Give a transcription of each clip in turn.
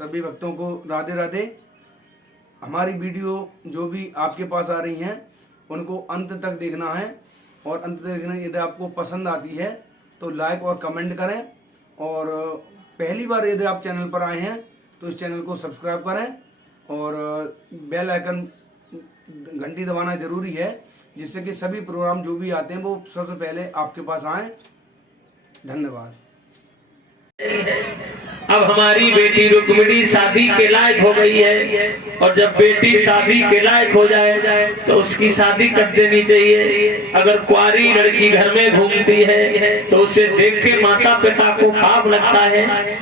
सभी भक्तों को राधे राधे। हमारी वीडियो जो भी आपके पास आ रही हैं उनको अंत तक देखना है, और अंत तक देखना, यदि आपको पसंद आती है तो लाइक और कमेंट करें, और पहली बार यदि आप चैनल पर आए हैं तो इस चैनल को सब्सक्राइब करें, और बेल आइकन घंटी दबाना जरूरी है, जिससे कि सभी प्रोग्राम जो भी आते हैं वो सबसे पहले आपके पास आए। धन्यवाद। अब हमारी बेटी रुक्मिणी शादी के लायक हो गई है, और जब बेटी शादी के लायक हो जाए तो उसकी शादी कर देनी चाहिए। अगर कुंवारी लड़की घर में घूमती है तो उसे देख के माता पिता को पाप लगता है।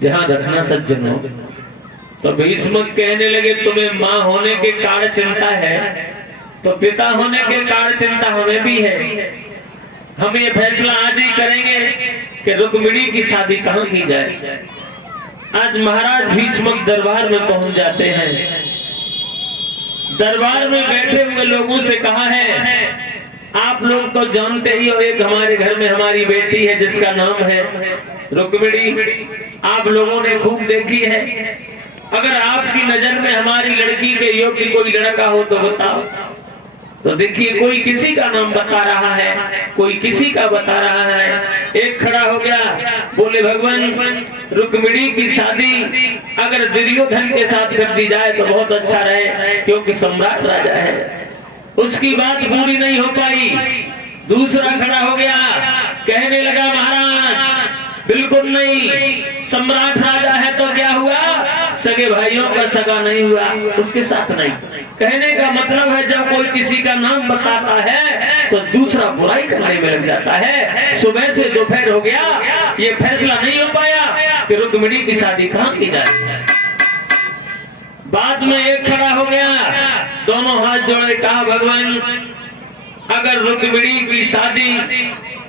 ध्यान रखना सज्जनों। तो भीष्म कहने लगे तुम्हें माँ होने के कारण चिंता है तो पिता होने के कारण चिंता हमें भी है। हम ये फैसला आज ही करेंगे कि रुक्मिणी की शादी कहाँ की जाए। आज महाराज भीष्म दरबार में पहुंच जाते हैं। दरबार में बैठे हुए लोगों से कहा है, आप लोग तो जानते ही हो एक हमारे घर में हमारी बेटी है जिसका नाम है रुक्मिणी। आप लोगों ने खूब देखी है। अगर आपकी नजर में हमारी लड़की के योग्य कोई लड़का हो तो बताओ। तो देखिए, कोई किसी का नाम बता रहा है, कोई किसी का बता रहा है। एक खड़ा हो गया, बोले भगवान रुक्मिणी की शादी अगर दुर्योधन के साथ कर दी जाए तो बहुत अच्छा रहे, क्योंकि सम्राट राजा है। उसकी बात पूरी नहीं हो पाई। दूसरा खड़ा हो गया, कहने लगा महाराज बिल्कुल नहीं, सम्राट राजा है तो क्या हुआ, सगे भाइयों का सगा नहीं हुआ, उसके साथ नहीं। कहने का मतलब है जब कोई किसी का नाम बताता है तो दूसरा बुराई करने में लग जाता है। सुबह से दोपहर हो गया, ये फैसला नहीं हो पाया कि रुक्मिणी की शादी कहाँ की जाए। बाद में एक खड़ा हो गया, दोनों हाथ जोड़े, कहा भगवान अगर रुक्मिणी की शादी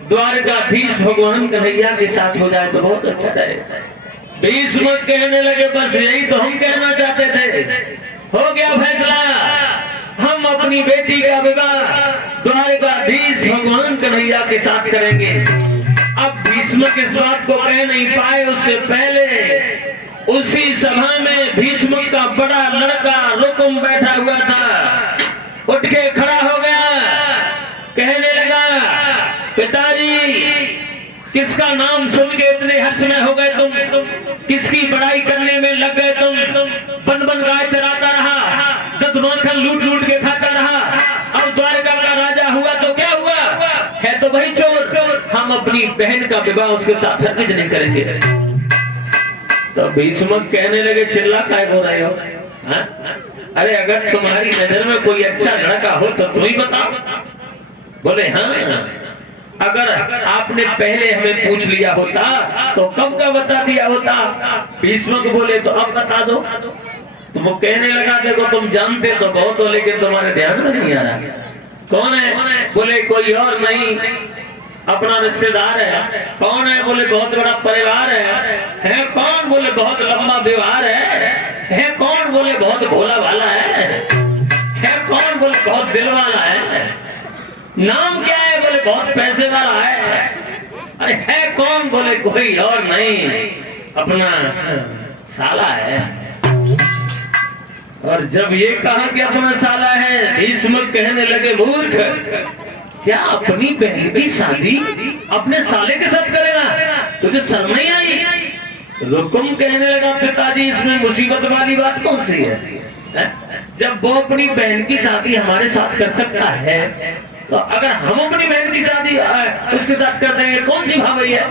द्वारकाधीश भगवान कन्हैया के साथ हो जाए तो बहुत अच्छा रहे। भीष्म कहने लगे बस यही तो हम कहना चाहते थे। हो गया फैसला, हम अपनी बेटी का विवाह द्वारकाधीश भगवान कन्हैया के साथ करेंगे। अब भीष्म किस बात को कह नहीं पाए, उससे पहले उसी सभा में भीष्म का बड़ा लड़का रुकुम बैठा हुआ था। उठ के खड़ा हो गया, कहने लगा पिताजी किसका नाम सुन के इतने हर्ष में हो गए तुम, किसकी बड़ाई करने में लग गए तुम। बन बन गाय चराता रहा, दत माखन लूट लूट के खाता रहा, अब द्वारका का राजा हुआ तो क्या हुआ, है तो भाई चोर। हम अपनी बहन का विवाह उसके साथ हरगिज नहीं करेंगे। तो भीष्म कहने लगे चिल्ला काय बोल रहे हो, अरे अगर तुम्हारी नजर में कोई अच्छा लड़का हो तो तुम ही बताओ। बोले हाँ, अगर आपने पहले हमें पूछ लिया होता तो कब का बता दिया होता। भीष्म को बोले तो अब बता दो। तो वो कहने लगा देखो तुम जानते तो बहुत हो लेकिन तुम्हारे ध्यान में नहीं आ रहा। कौन है? बोले कोई और नहीं, अपना रिश्तेदार है। कौन है? बोले बहुत बड़ा परिवार है कौन? बोले बहुत लंबा व्यवहार है कौन? बोले बहुत भोला भाला है कौन? बोले बहुत दिल वाला है। नाम क्या है? बोले बहुत पैसे वाला है। अरे है कौन? बोले कोई और नहीं, अपना साला है। और जब ये कहा कि अपना साला है, भीष्म कहने लगे मूर्ख, क्या अपनी बहन की शादी अपने साले के साथ करेगा? तुझे शर्म नहीं आई? रुकुम कहने लगा पिताजी इसमें मुसीबत वाली बात कौन सी है? जब वो अपनी बहन की शादी हमारे साथ कर सकता है तो अगर हम अपनी बहन की शादी उसके साथ कर देंगे कौन सी भाभी है?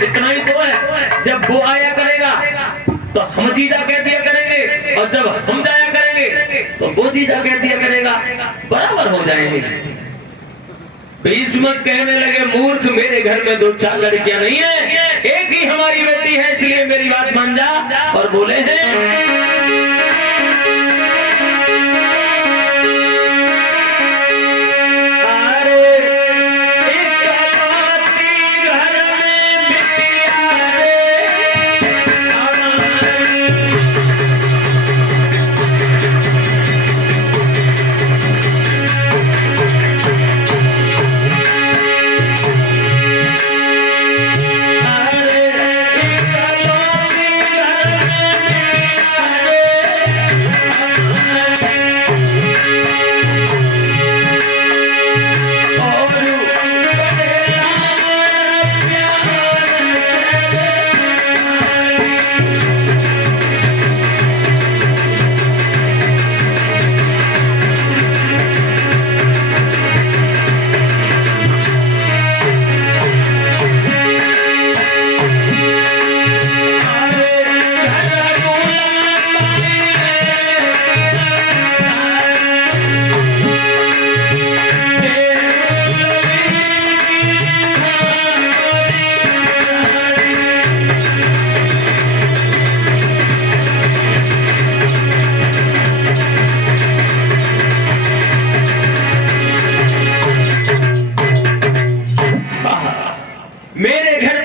इतना ही तो है, जब वो आया करेगा तो हम जीजा कह दिया करेंगे, और जब हम जाया करेंगे तो वो जीजा कह दिया करेगा, बराबर हो जाएंगे। भीष्म कहने लगे मूर्ख, मेरे घर में 2-4 लड़कियां नहीं है, एक ही हमारी बेटी है, इसलिए मेरी बात मान जा। और बोले हैं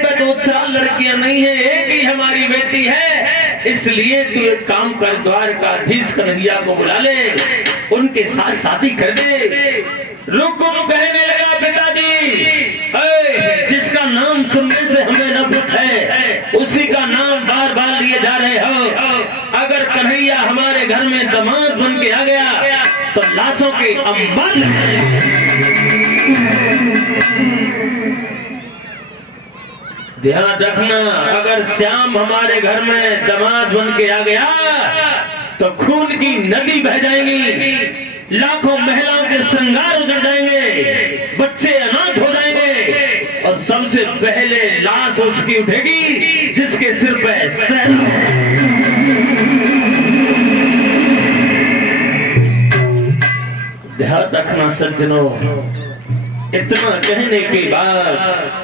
पे 2-4 लड़कियां नहीं है, एक ही हमारी बेटी है, इसलिए तू एक काम कर, द्वारकाधीश कन्हैया को बुला ले, उनके साथ शादी कर दे। रुकुम कहने लगा पिताजी, जिसका नाम सुनने से हमें नफरत है उसी का नाम बार बार लिए जा रहे हो। अगर कन्हैया हमारे घर में दामाद बन के आ गया तो लाशों के अंबार ध्यान रखना, अगर श्याम हमारे घर में दामाद बन के आ गया तो खून की नदी बह जाएगी, लाखों महिलाओं के श्रृंगार उजड़ जाएंगे, बच्चे अनाथ हो जाएंगे और सबसे पहले लाश उसकी उठेगी जिसके सिर पे ध्यान रखना सज्जनों। इतना कहने के बाद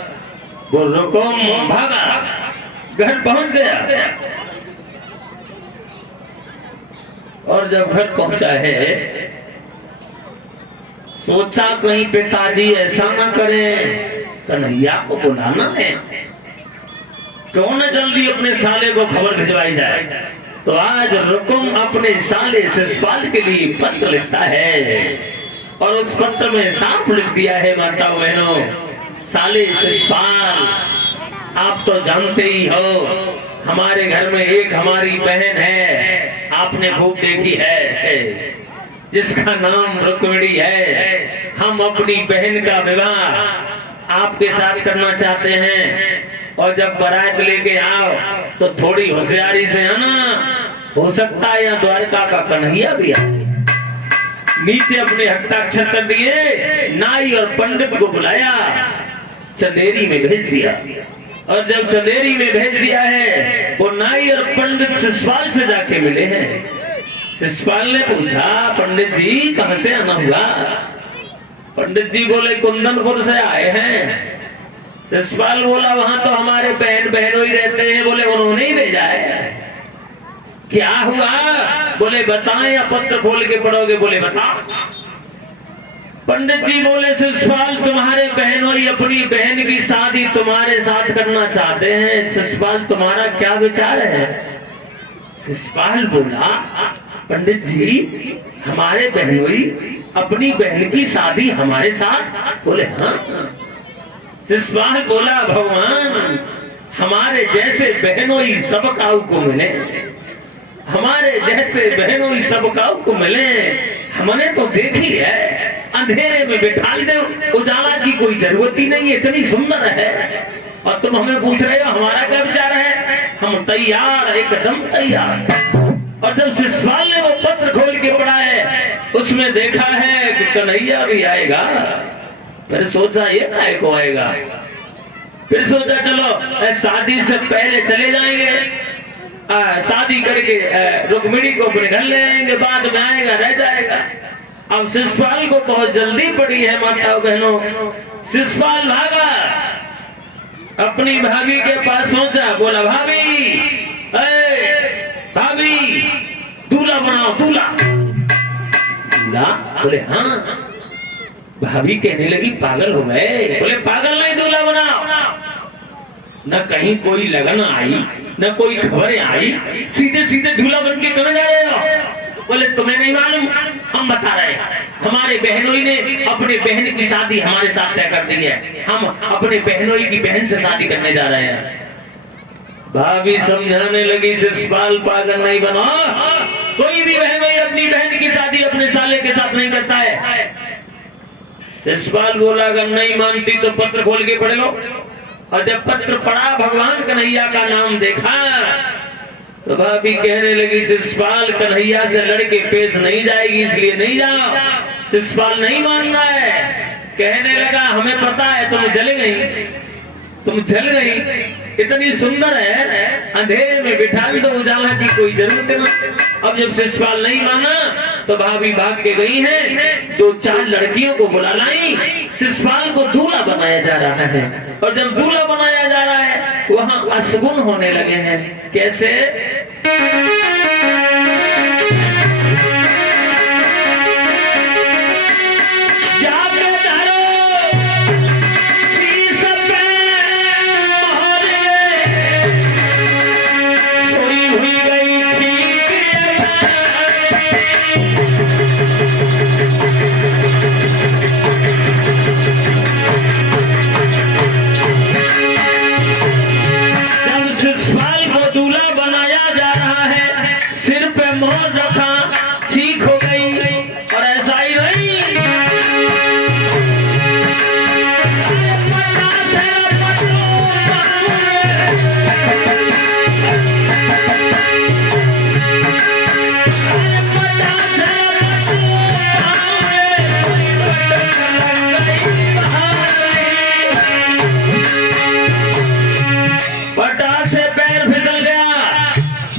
वो रुकुम भागा, घर पहुंच गया और जब घर पहुंचा है सोचा कहीं पिताजी ऐसा ना करें, कन्हैया को बुलाना है, क्यों न जल्दी अपने साले को खबर भिजवाई जाए। तो आज रुकुम अपने साले शिशुपाल के लिए पत्र लिखता है और उस पत्र में साफ लिख दिया है, माताओं बहनों, साले शिशुपाल, आप तो जानते ही हो हमारे घर में एक हमारी बहन है, आपने खूब देखी है, जिसका नाम रुक्मिणी है। हम अपनी बहन का विवाह आपके साथ करना चाहते हैं और जब बारात लेके आओ तो थोड़ी होशियारी से आना, हो सकता है या द्वारका का कन्हैया भी आए। नीचे अपने हस्ताक्षर कर दिए, नाई और पंडित को बुलाया, चंदेरी में भेज दिया और जब चंदेरी में भेज दिया है वो नाई और पंडित शिशुपाल से जाके मिले हैं। शिशुपाल ने पूछा, पंडित जी कहां से आना हुआ? पंडित जी बोले कुंदनपुर से आए हैं। शिशुपाल बोला वहां तो हमारे बहन बहनों ही रहते हैं, बोले उन्होंने ही भेजा है। क्या हुआ? बोले बताएं या पत्र खोल के पढ़ोगे? बोले बताओ। पंडित जी बोले शिशुपाल तुम्हारे बहनों ही अपनी बहन की शादी तुम्हारे साथ करना चाहते हैं, शिशुपाल तुम्हारा क्या विचार है? शिशुपाल बोला पंडित जी हमारे बहनोई अपनी बहन की शादी हमारे साथ? बोले हाँ। शिशुपाल बोला भगवान हमारे जैसे बहनोई सब काऊ को मिले, हमारे जैसे बहनोई सब काऊ को मिले, हमने तो देखी है, अंधेरे में बिठा दे, उजाला की कोई जरूरत ही नहीं है, इतनी सुंदर है और तुम हमें पूछ रहे हो हमारा क्या विचार है? हम तैयार, एकदम तैयार। और जब शिशुपाल ने वो पत्र खोल के पढ़ा है उसमें देखा है कि कन्हैया भी आएगा, फिर सोचा ये काय को आएगा, फिर सोचा चलो शादी से पहले चले जाएंगे, शादी करके रुक्मिणी को अपने घर ले आएंगे, बाद में आएगा रह जाएगा। अब शिशुपाल को बहुत जल्दी पड़ी है माताओं बहनों, शिशुपाल भागा, अपनी भाभी के पास पहुंचा, बोला भाभी भाभी दूल्हा बनाओ, दूल्हा। दूल्हा? बोले हाँ। भाभी कहने लगी पागल हो गए? बोले पागल नहीं, दूल्हा बनाओ। न कहीं कोई लगन आई न कोई खबर आई, सीधे सीधे दूल्हा बन के कहाँ जा रहे हो? बोले तुम्हें नहीं मालूम, हम बता रहे हैं, हमारे बहनोई ने अपने बहन की शादी हमारे साथ तय कर दी है, हम अपने बहनोई की बहन से शादी करने जा रहे हैं। भाभी समझाने लगी शिशुपाल पागल नहीं बना, कोई भी बहनोई अपनी बहन की शादी अपने साले के साथ नहीं करता है। शिशुपाल बोला अगर नहीं मानती तो पत्र खोल के पढ़ लो। और जब पत्र पढ़ा, भगवान कन्हैया का नाम देखा, तो भाभी कहने लगी शिशुपाल कन्हैया से लड़के पेश नहीं जाएगी, इसलिए नहीं जाओ। शिशुपाल नहीं मान रहा है, कहने लगा हमें पता है तुम जल गई, तुम जल गई, इतनी सुंदर है, अंधेरे में बिठा दो, उजाला की कोई जरूरत नहीं। अब जब शिशुपाल नहीं माना तो भाभी भाग के गई है, 2-4 लड़कियों को बुला लाई, शिशुपाल को दूल्हा बनाया जा रहा है। और जब दूल्हा बनाया जा रहा है वहां अशगुन होने लगे हैं। कैसे?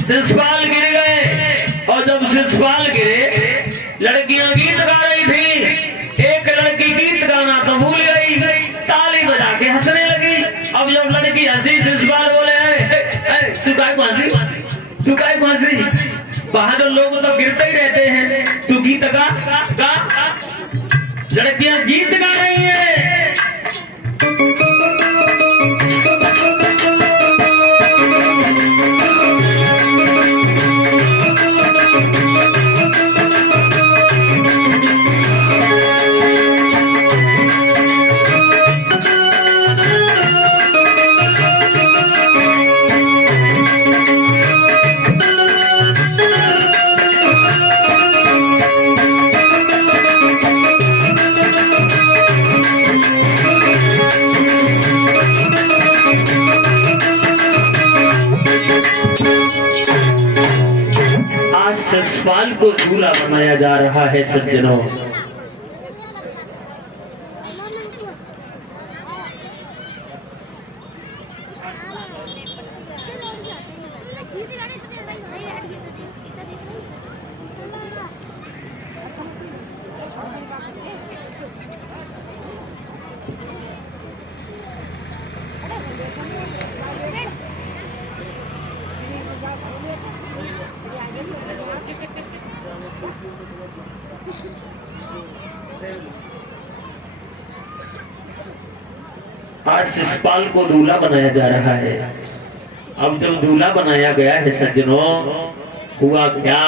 शिशुपाल गिर गए और जब शिशुपाल गिरे लड़कियां गीत गा रही थी। एक लड़की गीत गाना तो भूल गई, ताली बजा के हंसने लगी। अब जब लड़की हंसी शिशुपाल बोले तू काय को हंसी, तू काय को हंसी, बहादुर लोग तो गिरते ही रहते हैं, तू गीत गा गा। लड़कियां गीत गा रही है। शिशुपाल को दूल्हा बनाया जा रहा है सज्जनों। आज शिशुपाल को दूल्हा बनाया जा रहा है। अब जब दूल्हा बनाया गया है सज्जनों, हुआ क्या?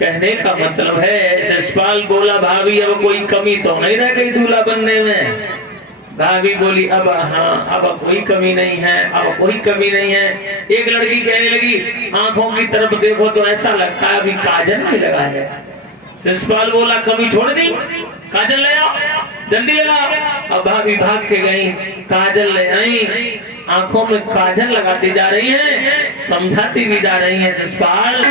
कहने का मतलब है शिशुपाल बोला भाभी अब कोई कमी तो नहीं रह गई दूल्हा बनने में। भाभी बोली अब हाँ अब कोई कमी नहीं है, अब कोई कमी नहीं है। एक लड़की कहने लगी आंखों की तरफ देखो तो ऐसा लगता है अभी काजल नहीं लगा है। शिशुपाल बोला कमी छोड़ दी, काजल ले आओ, जल्दी ले आओ। अब भाभी भाग के गई, काजल ले आई, आंखों में काजल लगाती जा रही है, समझाती भी जा रही है शिशुपाल।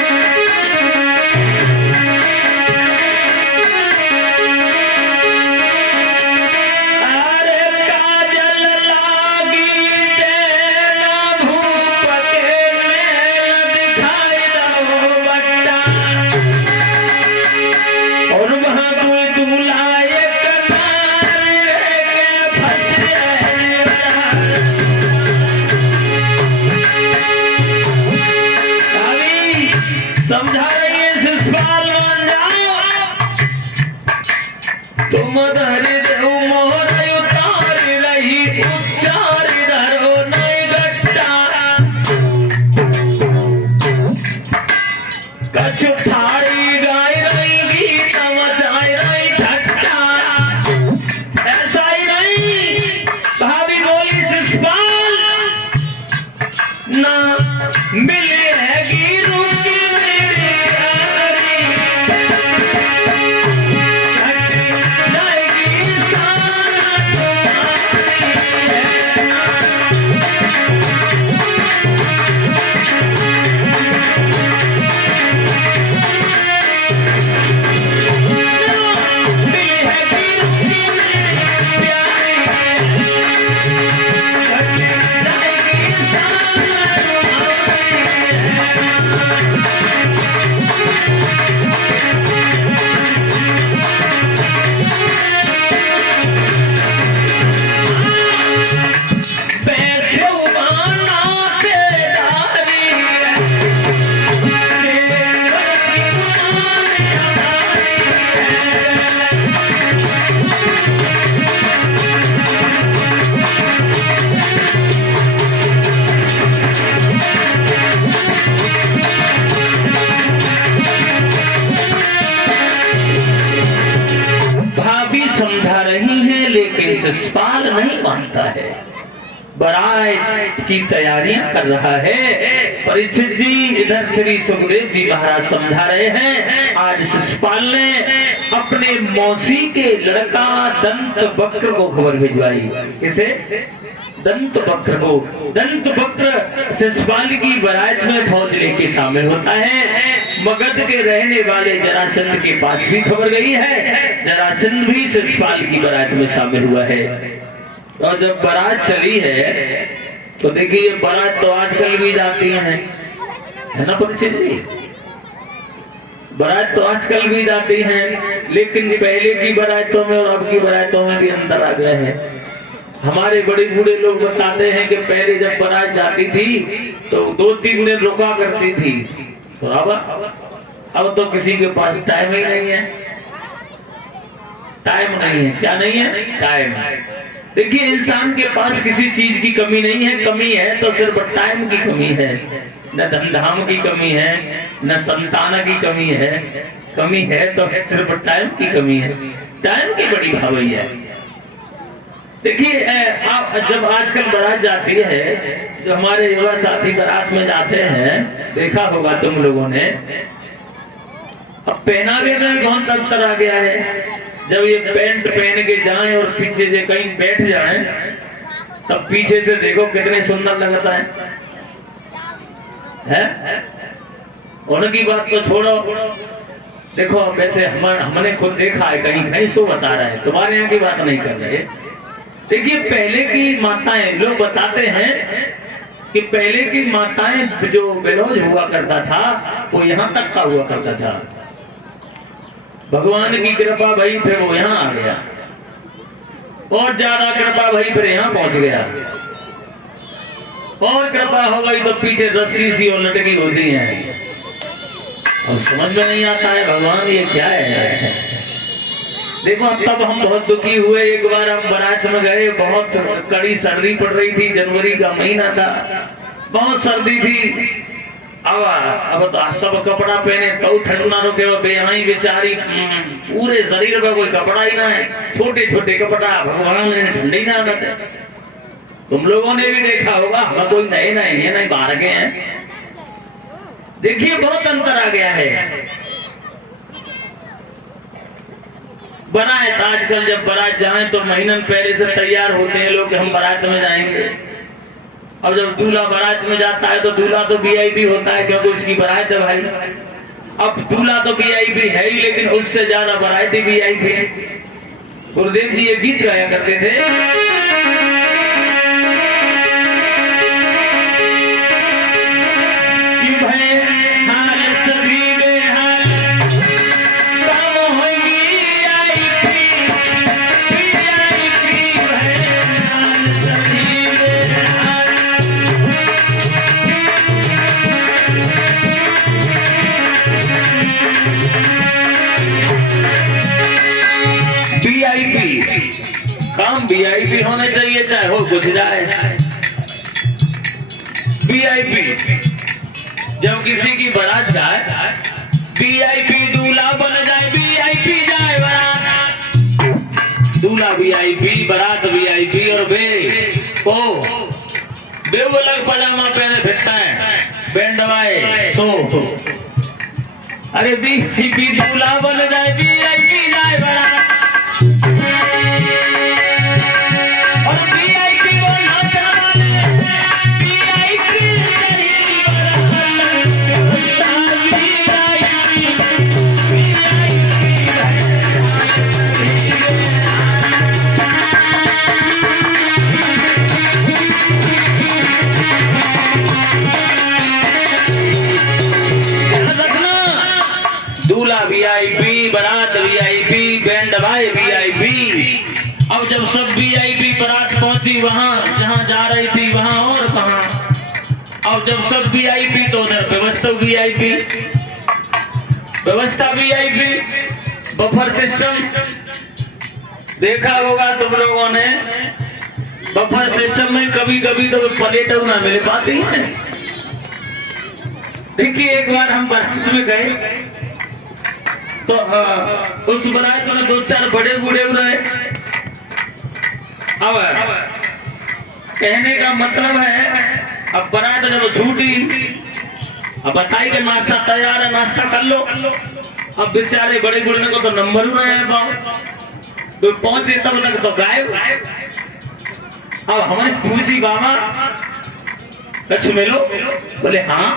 समझा रही है शिशुपाल मान जाओ, तुम धरि देव मोहर उतार रही उच्चार धरो नहीं गट्टा, कछु थारी गाय रही गीत मचाए रही ठट्टा। ऐसा ही नहीं, भाभी बोली शिशुपाल ना मिले हैगी रुकी समझा रही है लेकिन शिशुपाल नहीं मानता है। बारात की तैयारियां कर रहा है। परीक्षित जी इधर श्री सुखदेव जी महाराज समझा रहे हैं। आज शिशुपाल ने अपने मौसी के लड़का दंत वक्र को खबर भिजवाई। किसे? दंत वक्र को। दंत वक्र शिशुपाल की बारात में फौज लेके शामिल होता है। मगध के रहने वाले जरासंध के पास भी खबर गई है। जरासंध भी शिशुपाल की बारात में शामिल हुआ है। और जब बारात चली है तो देखिए बारात तो आजकल भी जाती हैं, है ना परिचय जी। बारात तो आजकल भी जाती हैं, लेकिन पहले की बारातों में और अब की बारातों में भी अंतर आ गया है। हमारे बड़े बूढ़े लोग बताते हैं कि पहले जब बारात जाती थी तो 2-3 दिन रुका करती थी, तो अब तो किसी के पास टाइम ही नहीं है। टाइम नहीं है, क्या नहीं है? टाइम। देखिए, इंसान के पास किसी चीज की कमी नहीं है, कमी है तो सिर्फ टाइम की कमी है। न धनधाम की कमी है, न संतान की कमी है, कमी है तो सिर्फ टाइम की कमी है। टाइम की बड़ी भावई है। देखिए, आप जब आजकल बारात जाती है, जो हमारे युवा साथी बारात में जाते हैं, देखा होगा तुम लोगों ने, अब पहनावे में बहुत अंतर आ गया है। जब ये पैंट पहन के जाएं और पीछे से कहीं बैठ जाएं, तब पीछे से देखो कितने सुंदर लगता है। उनकी बात तो छोड़ो, देखो वैसे हमने खुद देखा है, कहीं कहीं सो बता रहा है, तुम्हारे यहाँ की बात नहीं कर रहे। देखिए, पहले की माताएं, लोग बताते हैं कि पहले की माताएं जो बेलौज हुआ करता था वो यहाँ तक का हुआ करता था। भगवान की कृपा भई फिर वो यहाँ आ गया, और ज्यादा कृपा भई फिर यहाँ पहुंच गया, और कृपा हो गई तो पीछे रस्सी सी और लटकी होती है, और समझ में नहीं आता है भगवान ये क्या है। देखो, तब हम बहुत दुखी हुए। एक बार हम बारात में गए, बहुत कड़ी सर्दी पड़ रही थी, जनवरी का महीना था, बहुत सर्दी थी। अब तो सब कपड़ा पहने तो ठंड ना रुके, बेहाई बेचारी पूरे शरीर में कोई कपड़ा ही ना है, छोटे छोटे कपड़ा, भगवान ने ठंडी ना आते। तुम लोगों ने भी देखा होगा, हम कोई नए नए हैं, नहीं बाहर के हैं। देखिए, बहुत अंतर आ गया है। बारात आजकल जब बारात जाएं तो महीनों पहले से तैयार होते हैं लोग कि हम बारात में जाएंगे। अब जब दूल्हा बारात में जाता है तो दूल्हा तो वीआईपी होता है, क्योंकि उसकी बारात है भाई। अब दूल्हा तो वीआईपी है ही, लेकिन उससे ज्यादा बारात ही वीआईपी है। गुरुदेव जी ये गीत गाया करते थे, कि भाई हाल सभी बेहाल काम होगी काम वीआईपी होने चाहिए, चाहे हो कुछ जाए। वीआईपी जब किसी की बारात जाए, वीआईपी दूल्हा बन जाए, वीआईपी जाए बारात। दूल्हा वीआईपी, बारात वीआईपी, और बे अलग पजामा पहने फिरता है, बैंड दबाए सो। अरे वीआईपी दूल्हा बन जाए, वीआईपी जाए बारात। वीआईपी, बारात वीआईपी, बैंड दबाए वीआईपी। अब जब सब वीआईपी बारात पहुंची वहां जहां जा रही थी, वहां और कहां। अब जब सब वीआईपी तो उधर व्यवस्था वीआईपी, व्यवस्था वीआईपी, बफर सिस्टम देखा होगा तुम लोगों ने। बफर सिस्टम में कभी कभी तो प्लेट ना मिल पाती है। देखिए, एक बार हम बारात में गए तो उस बारात में 2-4 बड़े बूढ़े रहे। अब कहने का मतलब है, अब बारात जब छूटी, अब बताई कि नाश्ता तैयार है, नाश्ता कर लो। अब बेचारे बड़े बूढ़े को तो नंबर ही नहीं है, तो पहुंचे तब तक तो गायब। अब हमने पूछी, बाबा कछ मिलो? बोले हाँ।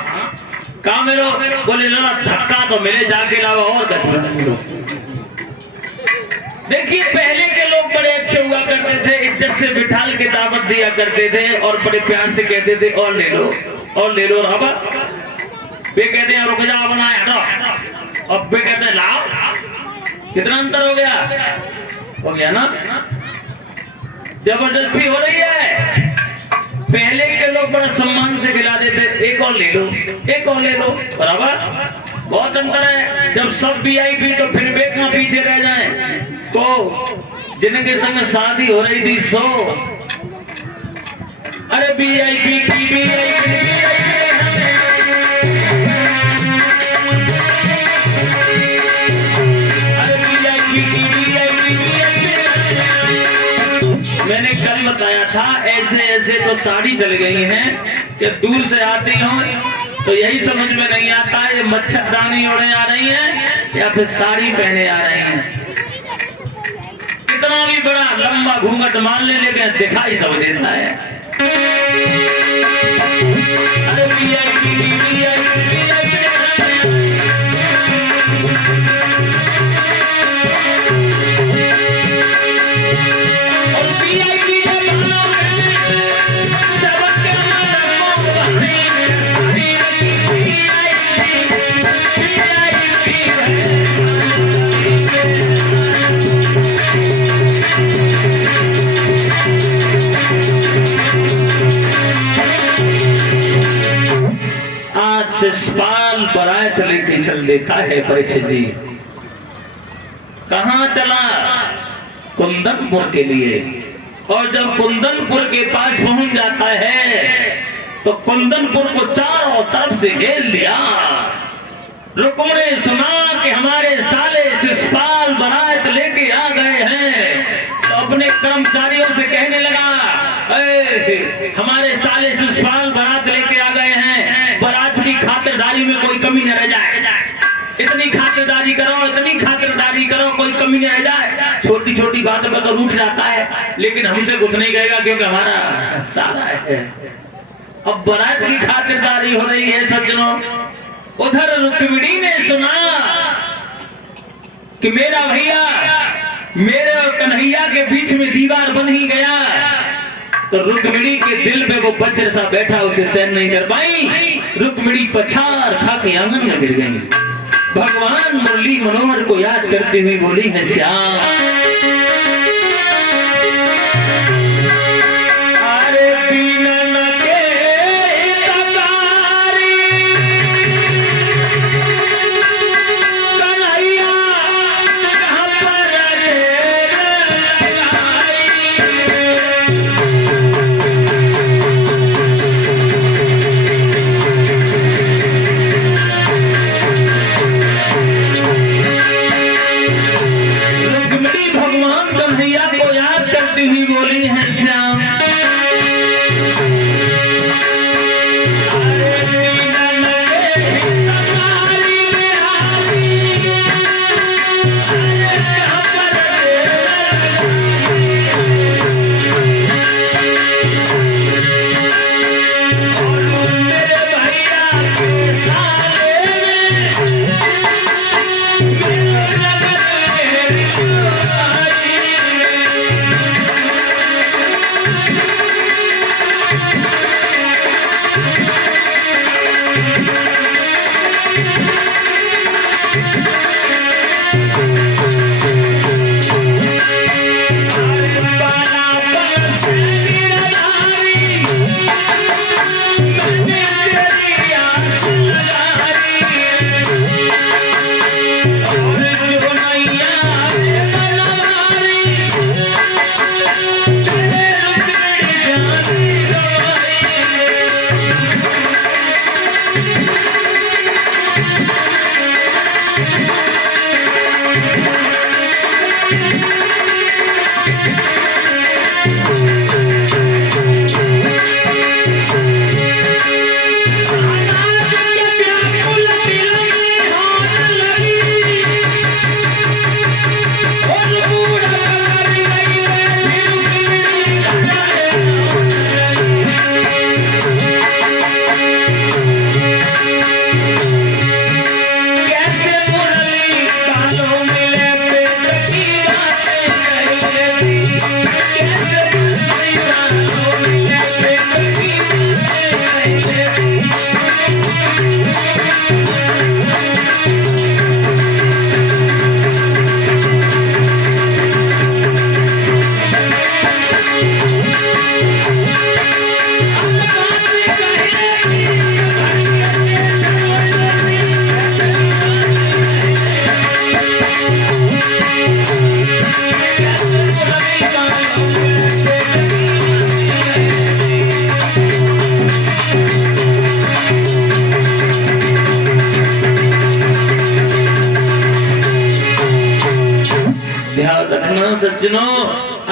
कहाँ मिलो? बोले ना धक्का तो मिले, जाके लावा और कछ मिलो। देखिए, पहले के लोग बड़े अच्छे हुआ करते थे, इज्जत से बिठाल के दावत दिया करते थे और बड़े प्यार से कहते थे और ले लो और ले लो। अब वे कहते हैं रुक जा बनाया तो, अब वे कहते हैं लाओ। कितना अंतर हो गया ना। जबरदस्ती हो रही है। पहले के लोग बड़ा सम्मान से खिला देते, एक और ले लो, एक और ले लो, बराबर। बहुत अंतर है। जब सब वीआईपी तो फिर वे कहां पीछे रह जाएं। तो जिनके संग शादी हो रही थी सो, अरे वीआईपी की मैंने कल बताया था, ऐसे ऐसे तो साड़ी चल गई हैं कि दूर से आती हूँ तो यही समझ में नहीं आता ये मच्छरदानी ओढ़े आ रही हैं या फिर साड़ी पहने आ रही हैं। कितना भी बड़ा लंबा घूंघट मान ले लेकिन दिखाई सब देता है। अरे शिषपाल बारात लेके चल देता है परीक्षित जी। कहाँ चला? कुंदनपुर के लिए। और जब कुंदनपुर के पास पहुंच जाता है तो कुंदनपुर को चारों तरफ से घेर लिया। रुक्म ने सुना कि हमारे साले शिषपाल बारात लेके आ गए हैं तो अपने कर्मचारियों से कहने लगा, हमारे साले शिषपाल बारात लेके आ गए हैं, बारात की खातिरदारी में कोई कमी न रह जाए। इतनी खातिरदारी करो, इतनी खातिरदारी करो, कोई कमी न रह जाए। छोटी छोटी बातों पर तो रूठ जाता है लेकिन हमसे कुछ नहीं कहेगा क्योंकि हमारा साला है। अब बारात की खातिरदारी हो रही है सज्जनों। उधर रुक्मिणी ने सुना कि मेरा भैया मेरे और कन्हैया के बीच में दीवार बन ही गया। तो रुक्मिणी के दिल पे वो वज्र सा बैठा, उसे सहन नहीं कर पाई। रुक्मिणी पछाड़ खा के आंगन में गिर गई। भगवान मुरली मनोहर को याद करती हुई बोली है, श्याम रुक्मिणी सज्जनों,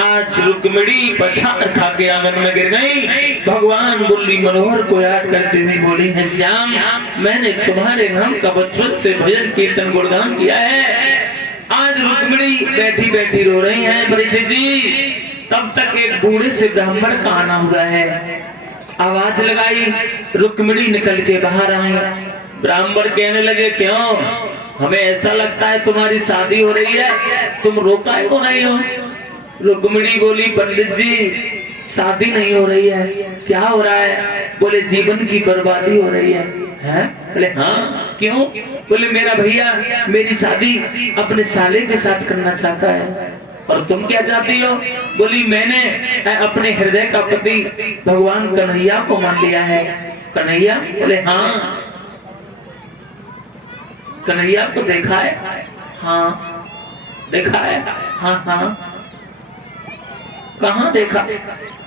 आज रुक्मिणी पछाड़ खा के आंगन में गिर गई। भगवान मुरली मनोहर को याद करते हुए बोली है, श्याम मैंने तुम्हारे नाम का बचपन से भजन कीर्तन गुणगान किया है। आज रुक्मिणी बैठी बैठी रो रही हैं परीक्षित जी। तब तक एक बूढ़े से ब्राह्मण का आना हुआ है। आवाज लगाई, रुक्मिणी निकल के बाहर आई। ब्राह्मण कहने लगे, क्यों, हमें ऐसा लगता है तुम्हारी शादी हो रही है, तुम रोका क्यों नहीं हो? रुक्मिणी बोली, पंडित जी शादी नहीं हो रही है। क्या हो रहा है? बोले जीवन की बर्बादी हो रही है। हैं? बोले हाँ, क्यों? बोले मेरा भैया मेरी शादी अपने साले के साथ करना चाहता है। और तुम क्या चाहती हो? बोली मैंने अपने हृदय का पति भगवान कन्हैया को मान लिया है। कन्हैया? बोले हाँ। कन्हैया को देखा है? हाँ देखा है। हाँ हाँ। कहाँ देखा?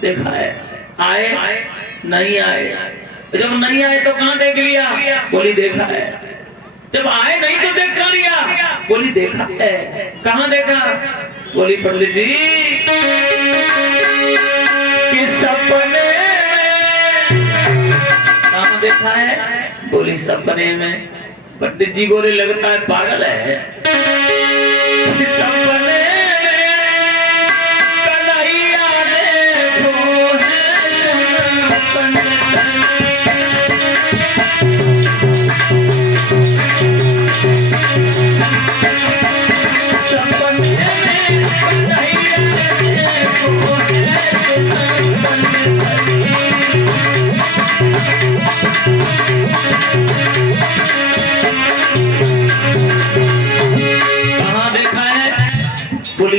देखा है। आए? नहीं आए। जब नहीं आए तो कहाँ देख लिया? बोली देखा है। जब आए नहीं तो देख कर लिया? बोली देखा है। कहाँ देखा? बोली पंडित जी कि सपने में। कहाँ देखा है? बोली सपने में। पंडित जी बोले लगता है पागल है।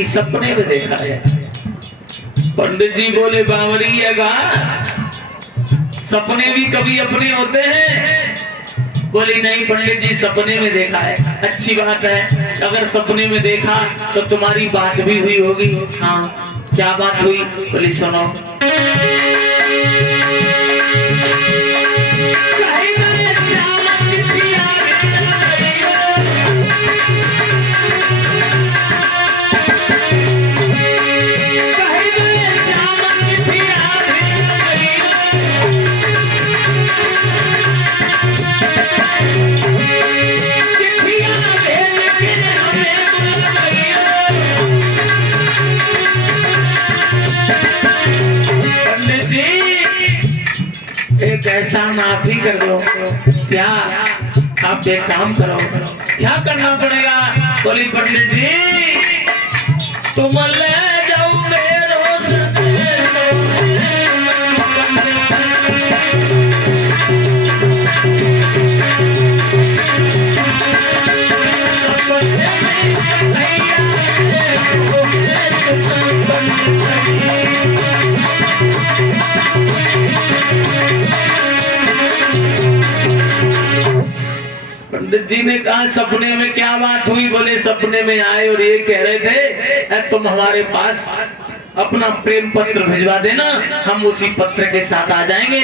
सपने सपने में देखा है। पंडित जी बोले बावरी सपने भी कभी अपने होते हैं? बोली नहीं पंडित जी सपने में देखा है। अच्छी बात है, अगर सपने में देखा तो तुम्हारी बात भी हुई होगी। हाँ क्या बात हुई? बोली सुनो। एहसान आप ही कर दो। क्या आप एक काम करो, क्या करना पड़ेगा? बोली पंडित जी तुम ले जाओ मेरो पंडित जी ने कहा सपने में क्या बात हुई? बोले सपने में आए और ये कह रहे थे तुम हमारे पास अपना प्रेम पत्र भिजवा देना, हम उसी पत्र के साथ आ जाएंगे।